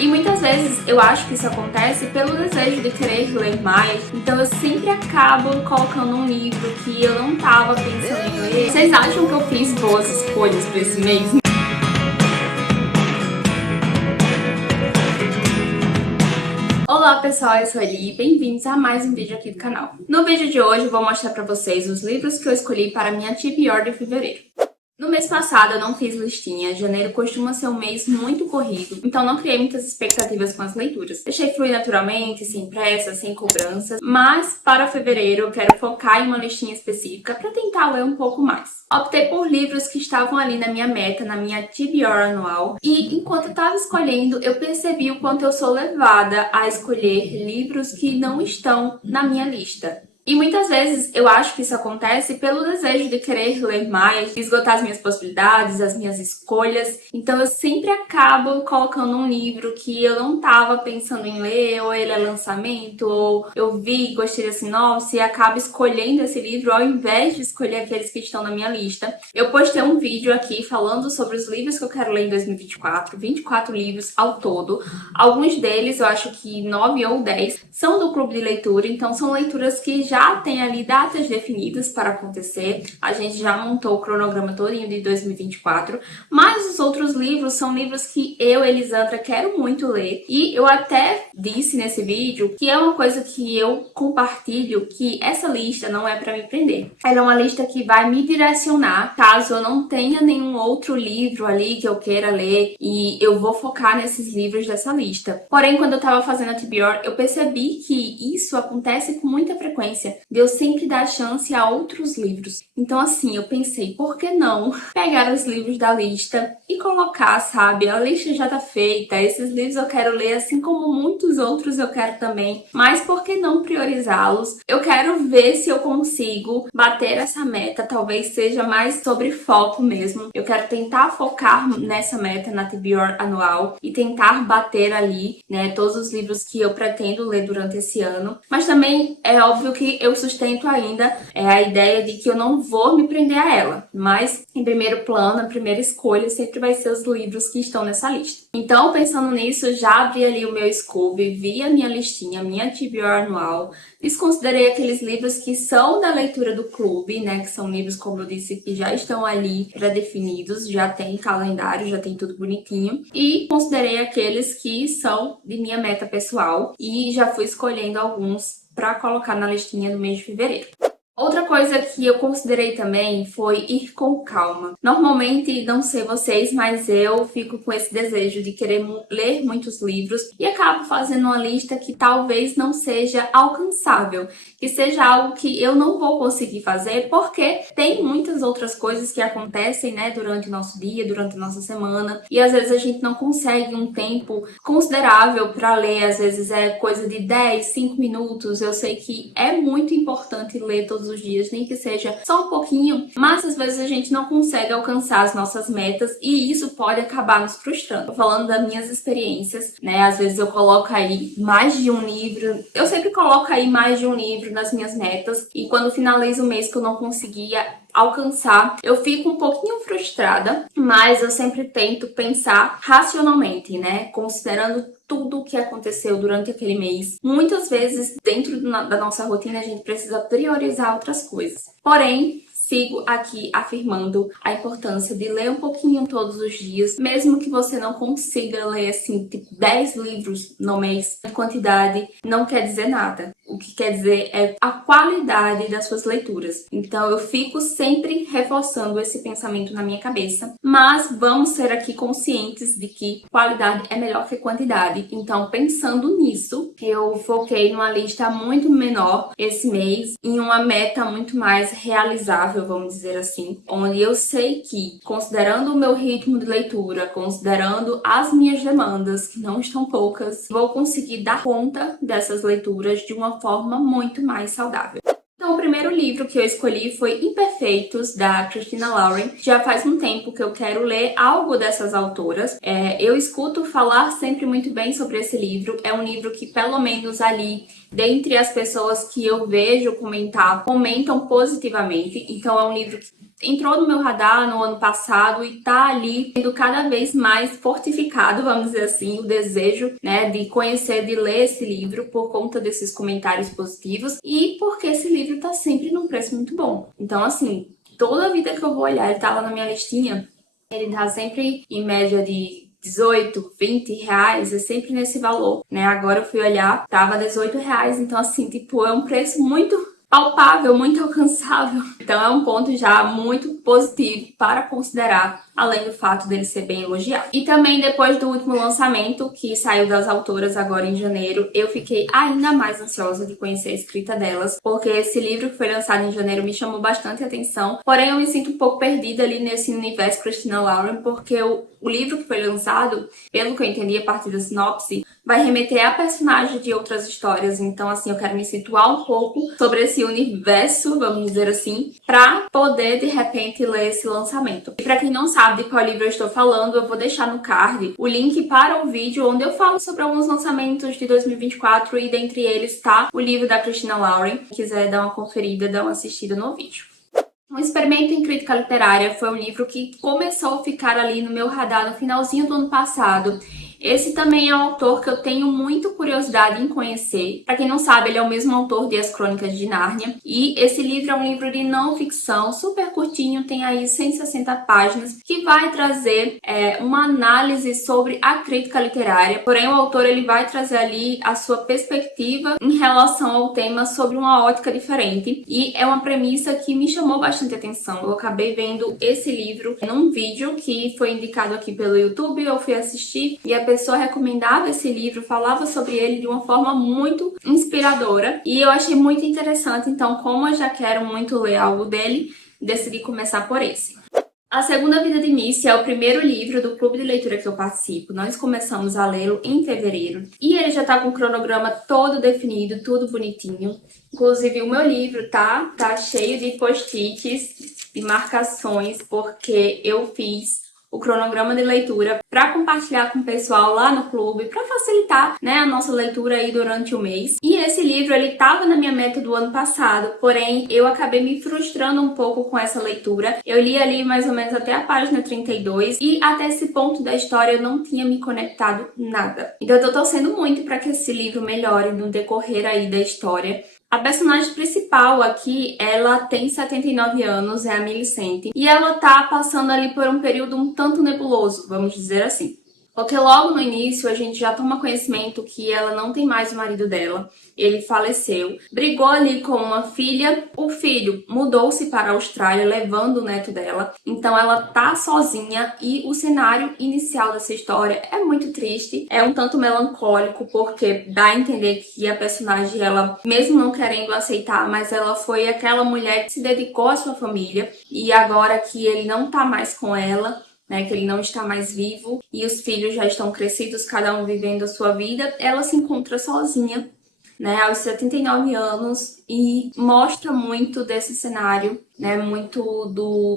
E muitas vezes eu acho que isso acontece pelo desejo de querer ler mais, então eu sempre acabo colocando um livro que eu não tava pensando em ler. Vocês acham que eu fiz boas escolhas para esse mês? Olá pessoal, eu sou a Eli e bem-vindos a mais um vídeo aqui do canal. No vídeo de hoje eu vou mostrar para vocês os livros que eu escolhi para a minha TBR de fevereiro. No mês passado eu não fiz listinha, janeiro costuma ser um mês muito corrido, então não criei muitas expectativas com as leituras. Deixei fluir naturalmente, sem pressa, sem cobranças, mas para fevereiro eu quero focar em uma listinha específica para tentar ler um pouco mais. Optei por livros que estavam ali na minha meta, na minha TBR anual, e enquanto eu estava escolhendo, eu percebi o quanto eu sou levada a escolher livros que não estão na minha lista. E muitas vezes eu acho que isso acontece pelo desejo de querer ler mais, esgotar as minhas possibilidades, as minhas escolhas. Então eu sempre acabo colocando um livro que eu não estava pensando em ler, ou ele é lançamento, ou eu vi, gostei da sinopse e acabo escolhendo esse livro ao invés de escolher aqueles que estão na minha lista. Eu postei um vídeo aqui falando sobre os livros que eu quero ler em 2024, 24 livros ao todo. Alguns deles, eu acho que 9 ou 10, são do clube de leitura, então são leituras que já tem ali datas definidas para acontecer. A gente já montou o cronograma todinho de 2024, mas os outros livros são livros que eu, Elisandra, quero muito ler. E eu até disse nesse vídeo que é uma coisa que eu compartilho, que essa lista não é para me prender. Ela é uma lista que vai me direcionar caso eu não tenha nenhum outro livro ali que eu queira ler, e eu vou focar nesses livros dessa lista. Porém, quando eu tava fazendo a TBR, eu percebi que isso acontece com muita frequência, de eu sempre dar chance a outros livros. Então, assim, eu pensei, por que não pegar os livros da lista e colocar, sabe? A lista já tá feita, esses livros eu quero ler, assim como muitos outros eu quero também, mas por que não priorizá-los? Eu quero ver se eu consigo bater essa meta, talvez seja mais sobre foco mesmo. Eu quero tentar focar nessa meta, na TBR anual, e tentar bater ali, né, todos os livros que eu pretendo ler durante esse ano. Mas também é óbvio que eu sustento ainda a ideia de que eu não vou me prender a ela, mas em primeiro plano, a primeira escolha sempre vai ser os livros que estão nessa lista. Então, pensando nisso, já abri ali o meu Scooby, vi a minha listinha, minha TBR anual, desconsiderei aqueles livros que são da leitura do clube, né, que são livros, como eu disse, que já estão ali pré-definidos, já tem calendário, já tem tudo bonitinho, e considerei aqueles que são de minha meta pessoal e já fui escolhendo alguns para colocar na listinha do mês de fevereiro. Outra coisa que eu considerei também foi ir com calma. Normalmente, não sei vocês, mas eu fico com esse desejo de querer ler muitos livros e acabo fazendo uma lista que talvez não seja alcançável, que seja algo que eu não vou conseguir fazer porque tem muitas outras coisas que acontecem, né, durante o nosso dia, durante a nossa semana, e às vezes a gente não consegue um tempo considerável para ler, às vezes é coisa de 10, 5 minutos. Eu sei que é muito importante ler todos os dias, nem que seja só um pouquinho, mas às vezes a gente não consegue alcançar as nossas metas e isso pode acabar nos frustrando. Tô falando das minhas experiências, né? Às vezes eu coloco aí mais de um livro, eu sempre coloco aí mais de um livro nas minhas metas, e quando finaliza o mês que eu não conseguia alcançar, eu fico um pouquinho frustrada, mas eu sempre tento pensar racionalmente, né? Considerando tudo o que aconteceu durante aquele mês. Muitas vezes, dentro da nossa rotina, a gente precisa priorizar outras coisas. Porém, sigo aqui afirmando a importância de ler um pouquinho todos os dias, mesmo que você não consiga ler, assim, tipo 10 livros no mês. A quantidade não quer dizer nada. O que quer dizer é a qualidade das suas leituras. Então, eu fico sempre reforçando esse pensamento na minha cabeça, mas vamos ser aqui conscientes de que qualidade é melhor que quantidade. Então, pensando nisso, eu foquei numa lista muito menor esse mês, em uma meta muito mais realizável, vamos dizer assim, onde eu sei que, considerando o meu ritmo de leitura, considerando as minhas demandas, que não estão poucas, vou conseguir dar conta dessas leituras de uma forma muito mais saudável. Então, o primeiro livro que eu escolhi foi Imperfeitos, da Christina Lauren. Já faz um tempo que eu quero ler algo dessas autoras. Eu escuto falar sempre muito bem sobre esse livro. É um livro que, pelo menos ali, dentre as pessoas que eu vejo comentar, comentam positivamente. Então, é um livro entrou no meu radar no ano passado e tá ali sendo cada vez mais fortificado, vamos dizer assim, o desejo, né, de conhecer, de ler esse livro por conta desses comentários positivos e porque esse livro tá sempre num preço muito bom. Então, assim, toda vida que eu vou olhar, ele tá lá na minha listinha, ele tá sempre em média de 18, 20 reais, é sempre nesse valor, né? Agora eu fui olhar, tava 18 reais, então assim, tipo, é um preço muito palpável, muito alcançável. Então é um ponto já muito positivo para considerar, além do fato dele ser bem elogiado. E também depois do último lançamento, que saiu das autoras agora em janeiro, eu fiquei ainda mais ansiosa de conhecer a escrita delas, porque esse livro que foi lançado em janeiro me chamou bastante atenção, porém eu me sinto um pouco perdida ali nesse universo Christina Lauren, porque o livro que foi lançado, pelo que eu entendi a partir da sinopse, vai remeter a personagens de outras histórias. Então, assim, eu quero me situar um pouco sobre esse universo, vamos dizer assim, para poder, de repente, ler esse lançamento. E para quem não sabe de qual livro eu estou falando, eu vou deixar no card o link para o vídeo onde eu falo sobre alguns lançamentos de 2024 e dentre eles tá o livro da Christina Lauren. Se quiser dar uma conferida, dar uma assistida no vídeo. Um Experimento em Crítica Literária foi um livro que começou a ficar ali no meu radar no finalzinho do ano passado. Esse também é um autor que eu tenho muita curiosidade em conhecer. Para quem não sabe, ele é o mesmo autor de As Crônicas de Nárnia. E esse livro é um livro de não ficção, super curtinho, tem aí 160 páginas, que vai trazer uma análise sobre a crítica literária. Porém, o autor ele vai trazer ali a sua perspectiva em relação ao tema sobre uma ótica diferente. E é uma premissa que me chamou bastante atenção. Eu acabei vendo esse livro num vídeo que foi indicado aqui pelo YouTube, eu fui assistir e a pessoa recomendava esse livro, falava sobre ele de uma forma muito inspiradora e eu achei muito interessante. Então, como eu já quero muito ler algo dele, decidi começar por esse. A Segunda Vida de Missy é o primeiro livro do clube de leitura que eu participo. Nós começamos a lê-lo em fevereiro e ele já tá com o cronograma todo definido, tudo bonitinho. Inclusive, o meu livro tá cheio de post-its e marcações porque eu fiz o cronograma de leitura para compartilhar com o pessoal lá no clube, para facilitar, né, a nossa leitura aí durante o mês. E esse livro, ele estava na minha meta do ano passado, porém eu acabei me frustrando um pouco com essa leitura. Eu li ali mais ou menos até a página 32 e até esse ponto da história eu não tinha me conectado nada. Então eu tô torcendo muito para que esse livro melhore no decorrer aí da história. A personagem principal aqui, ela tem 79 anos, é a Millicent, e ela tá passando ali por um período um tanto nebuloso, vamos dizer assim. Porque logo no início a gente já toma conhecimento que ela não tem mais o marido dela, ele faleceu, brigou ali com uma filha, o filho mudou-se para a Austrália levando o neto dela, então ela tá sozinha e o cenário inicial dessa história é muito triste, é um tanto melancólico porque dá a entender que a personagem, ela mesmo não querendo aceitar, mas ela foi aquela mulher que se dedicou à sua família e agora que ele não tá mais com ela, né, que ele não está mais vivo e os filhos já estão crescidos, cada um vivendo a sua vida, ela se encontra sozinha, né, aos 79 anos e mostra muito desse cenário, né, muito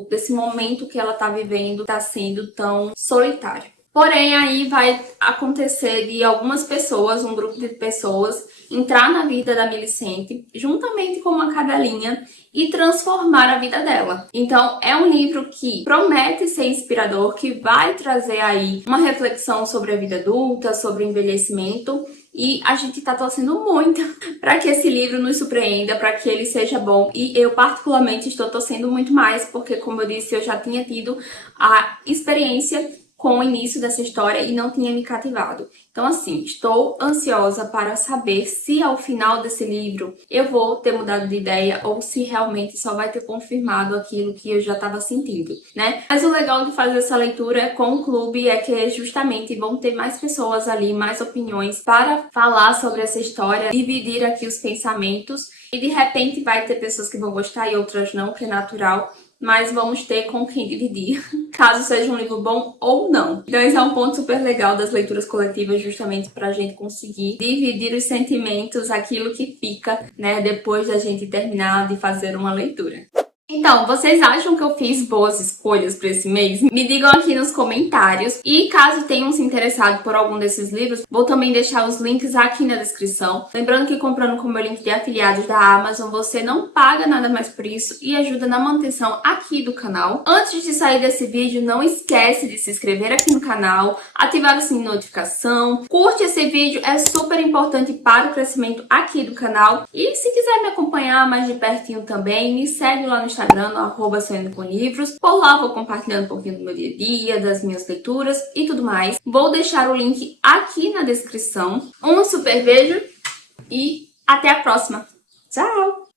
desse momento que ela está vivendo, está sendo tão solitário. Porém, aí vai acontecer de algumas pessoas, um grupo de pessoas, entrar na vida da Millicent, juntamente com uma cadelinha, e transformar a vida dela. Então, é um livro que promete ser inspirador, que vai trazer aí uma reflexão sobre a vida adulta, sobre o envelhecimento, e a gente tá torcendo muito para que esse livro nos surpreenda, para que ele seja bom. E eu particularmente estou torcendo muito mais, porque como eu disse, eu já tinha tido a experiência com o início dessa história e não tinha me cativado. Então, assim, estou ansiosa para saber se ao final desse livro eu vou ter mudado de ideia ou se realmente só vai ter confirmado aquilo que eu já estava sentindo, né? Mas o legal de fazer essa leitura com o clube é que justamente vão ter mais pessoas ali, mais opiniões para falar sobre essa história, dividir aqui os pensamentos e de repente vai ter pessoas que vão gostar e outras não, que é natural. Mas vamos ter com quem dividir, caso seja um livro bom ou não. Então esse é um ponto super legal das leituras coletivas, justamente para a gente conseguir dividir os sentimentos, aquilo que fica, né, depois da gente terminar de fazer uma leitura. Então, vocês acham que eu fiz boas escolhas para esse mês? Me digam aqui nos comentários. E caso tenham se interessado por algum desses livros, vou também deixar os links aqui na descrição. Lembrando que comprando com o meu link de afiliados da Amazon, você não paga nada mais por isso e ajuda na manutenção aqui do canal. Antes de sair desse vídeo, não esquece de se inscrever aqui no canal, ativar o sininho de notificação, curte esse vídeo, é super importante para o crescimento aqui do canal. E se quiser me acompanhar mais de pertinho também, me segue lá no Instagram, no @sonhando-com-livros. Por lá vou compartilhando um pouquinho do meu dia a dia, das minhas leituras e tudo mais. Vou deixar o link aqui na descrição. Um super beijo e até a próxima. Tchau!